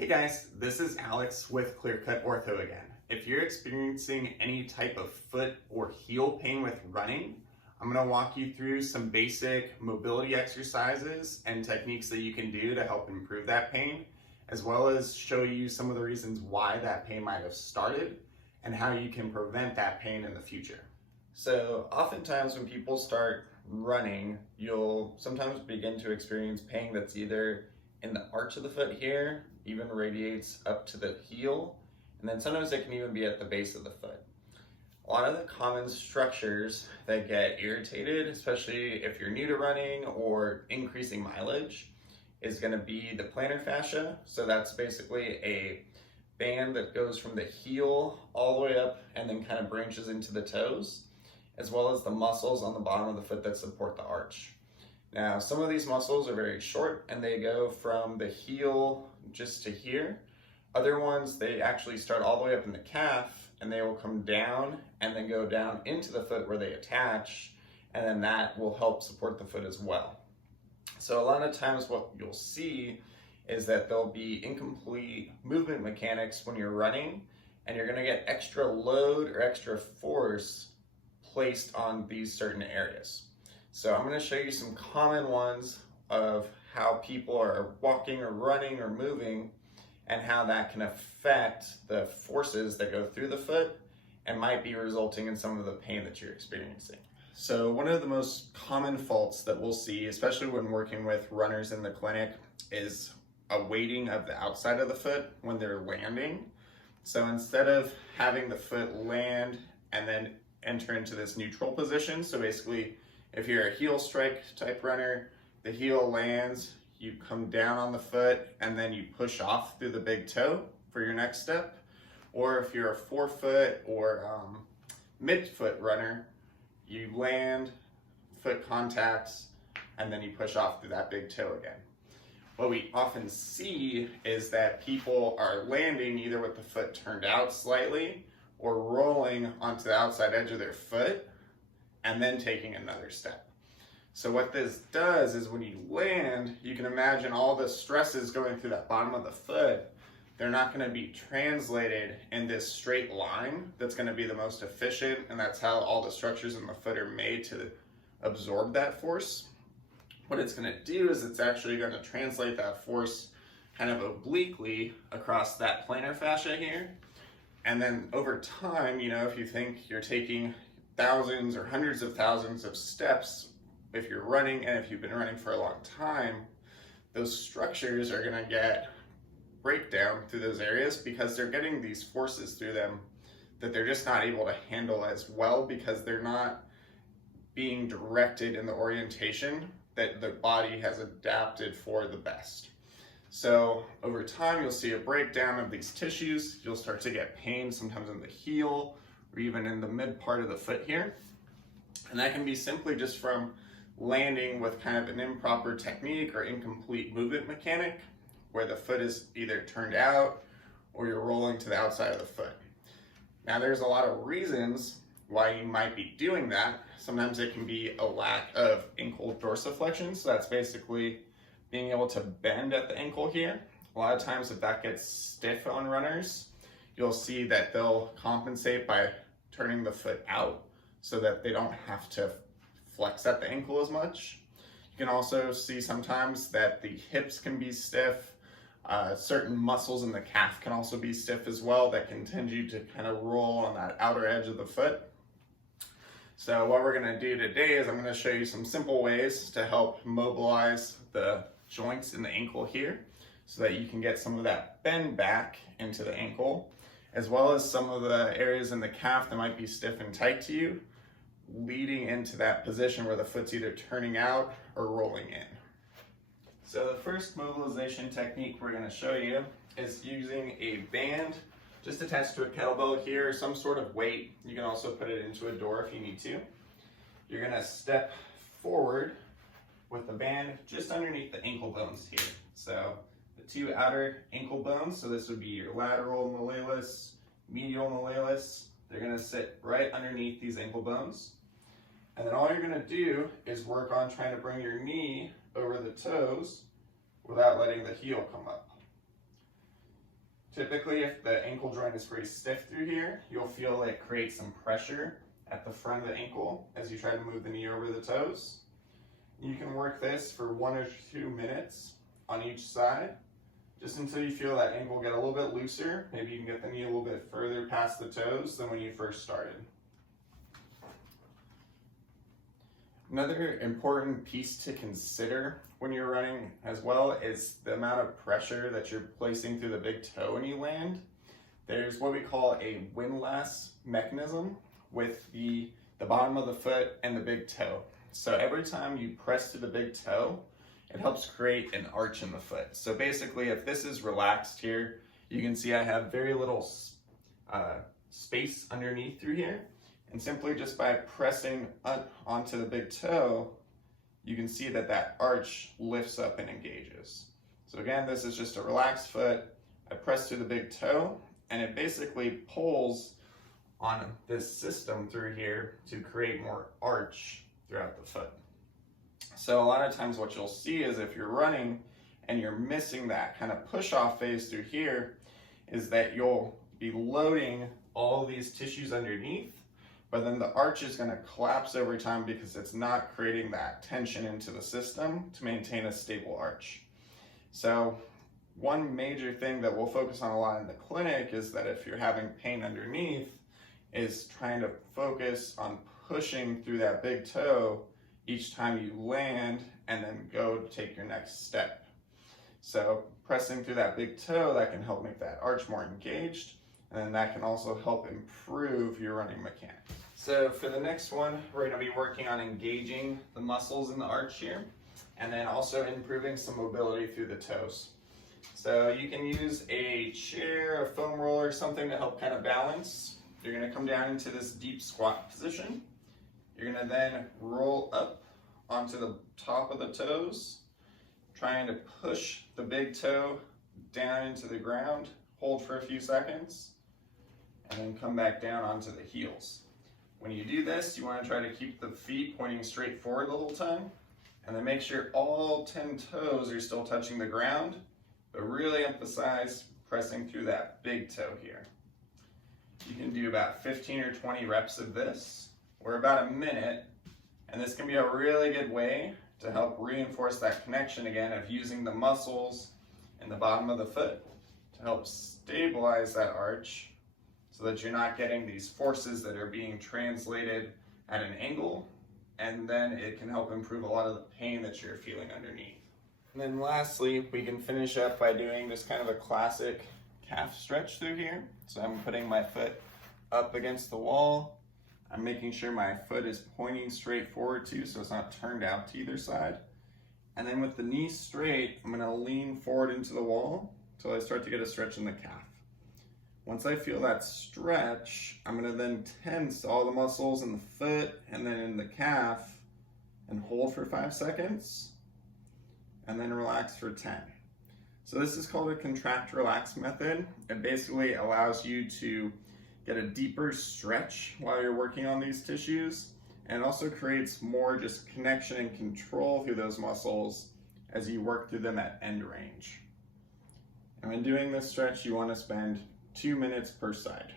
Hey guys, this is Alex with ClearCut Ortho again. If you're experiencing any type of foot or heel pain with running, I'm going to walk you through some basic mobility exercises and techniques that you can do to help improve that pain, as well as show you some of the reasons why that pain might have started and how you can prevent that pain in the future. So oftentimes when people start running, you'll sometimes begin to experience pain that's either in the arch of the foot here, even radiates up to the heel, and then sometimes it can even be at the base of the foot. A lot of the common structures that get irritated, especially if you're new to running or increasing mileage, is going to be the plantar fascia. So that's basically a band that goes from the heel all the way up and then kind of branches into the toes, as well as the muscles on the bottom of the foot that support the arch. Now, some of these muscles are very short and they go from the heel just to here. Other ones, they actually start all the way up in the calf and they will come down and then go down into the foot where they attach, and then that will help support the foot as well. So a lot of times what you'll see is that there'll be incomplete movement mechanics when you're running, and you're gonna get extra load or extra force placed on these certain areas. So I'm going to show you some common ones of how people are walking or running or moving and how that can affect the forces that go through the foot and might be resulting in some of the pain that you're experiencing. So one of the most common faults that we'll see, especially when working with runners in the clinic, is a weighting of the outside of the foot when they're landing. So instead of having the foot land and then enter into this neutral position, so basically if you're a heel strike type runner, the heel lands, you come down on the foot, and then you push off through the big toe for your next step. Or if you're a forefoot or midfoot runner, you land, foot contacts, and then you push off through that big toe again. What we often see is that people are landing either with the foot turned out slightly or rolling onto the outside edge of their foot and then taking another step. So what this does is when you land, you can imagine all the stresses going through that bottom of the foot. They're not going to be translated in this straight line that's going to be the most efficient, and that's how all the structures in the foot are made to absorb that force. What it's going to do is it's actually going to translate that force kind of obliquely across that plantar fascia here. And then over time, if you think you're taking thousands or hundreds of thousands of steps, if you're running and if you've been running for a long time, those structures are going to get breakdown through those areas because they're getting these forces through them that they're just not able to handle as well because they're not being directed in the orientation that the body has adapted for the best. So over time, you'll see a breakdown of these tissues. You'll start to get pain sometimes in the heel or even in the mid part of the foot here. And that can be simply just from landing with kind of an improper technique or incomplete movement mechanic where the foot is either turned out or you're rolling to the outside of the foot. Now there's a lot of reasons why you might be doing that. Sometimes it can be a lack of ankle dorsiflexion, so that's basically being able to bend at the ankle here. A lot of times if that gets stiff on runners, you'll see that they'll compensate by turning the foot out so that they don't have to flex at the ankle as much. You can also see sometimes that the hips can be stiff. Certain muscles in the calf can also be stiff as well that can tend you to kind of roll on that outer edge of the foot. So what we're going to do today is I'm going to show you some simple ways to help mobilize the joints in the ankle here so that you can get some of that bend back into the ankle, as well as some of the areas in the calf that might be stiff and tight to you, leading into that position where the foot's either turning out or rolling in. So the first mobilization technique we're going to show you is using a band just attached to a kettlebell here, or some sort of weight. You can also put it into a door if you need to. You're going to step forward with the band just underneath the ankle bones here. So the two outer ankle bones, so this would be your lateral malleolus, medial malleolus, they're going to sit right underneath these ankle bones. And then all you're going to do is work on trying to bring your knee over the toes without letting the heel come up. Typically, if the ankle joint is very stiff through here, you'll feel it create some pressure at the front of the ankle as you try to move the knee over the toes. You can work this for 1 or 2 minutes on each side, just until you feel that ankle get a little bit looser. Maybe you can get the knee a little bit further past the toes than when you first started. Another important piece to consider when you're running as well is the amount of pressure that you're placing through the big toe when you land. There's what we call a windlass mechanism with the bottom of the foot and the big toe. So every time you press to the big toe, it helps create an arch in the foot. So basically, if this is relaxed here, you can see I have very little space underneath through here. And simply just by pressing up onto the big toe, you can see that that arch lifts up and engages. So again, this is just a relaxed foot. I press through the big toe, and it basically pulls on this system through here to create more arch throughout the foot. So a lot of times what you'll see is if you're running and you're missing that kind of push-off phase through here, is that you'll be loading all these tissues underneath, but then the arch is going to collapse over time because it's not creating that tension into the system to maintain a stable arch. So one major thing that we'll focus on a lot in the clinic is that if you're having pain underneath, is trying to focus on pushing through that big toe each time you land and then go to take your next step. So pressing through that big toe, that can help make that arch more engaged, and then that can also help improve your running mechanics. So for the next one, we're going to be working on engaging the muscles in the arch here, and then also improving some mobility through the toes. So you can use a chair, a foam roller, something to help kind of balance. You're going to come down into this deep squat position. You're going to then roll up onto the top of the toes, trying to push the big toe down into the ground, hold for a few seconds, and then come back down onto the heels. When you do this, you want to try to keep the feet pointing straight forward the whole time, and then make sure all 10 toes are still touching the ground, but really emphasize pressing through that big toe here. You can do about 15 or 20 reps of this, or about a minute, and this can be a really good way to help reinforce that connection again of using the muscles in the bottom of the foot to help stabilize that arch so that you're not getting these forces that are being translated at an angle, and then it can help improve a lot of the pain that you're feeling underneath. And then lastly, we can finish up by doing just kind of a classic calf stretch through here. So I'm putting my foot up against the wall. I'm making sure my foot is pointing straight forward too, so it's not turned out to either side. And then with the knee straight, I'm gonna lean forward into the wall until I start to get a stretch in the calf. Once I feel that stretch, I'm gonna then tense all the muscles in the foot and then in the calf and hold for 5 seconds and then relax for 10. So this is called a contract relax method. It basically allows you to get a deeper stretch while you're working on these tissues, and it also creates more just connection and control through those muscles as you work through them at end range. And when doing this stretch, you want to spend 2 minutes per side.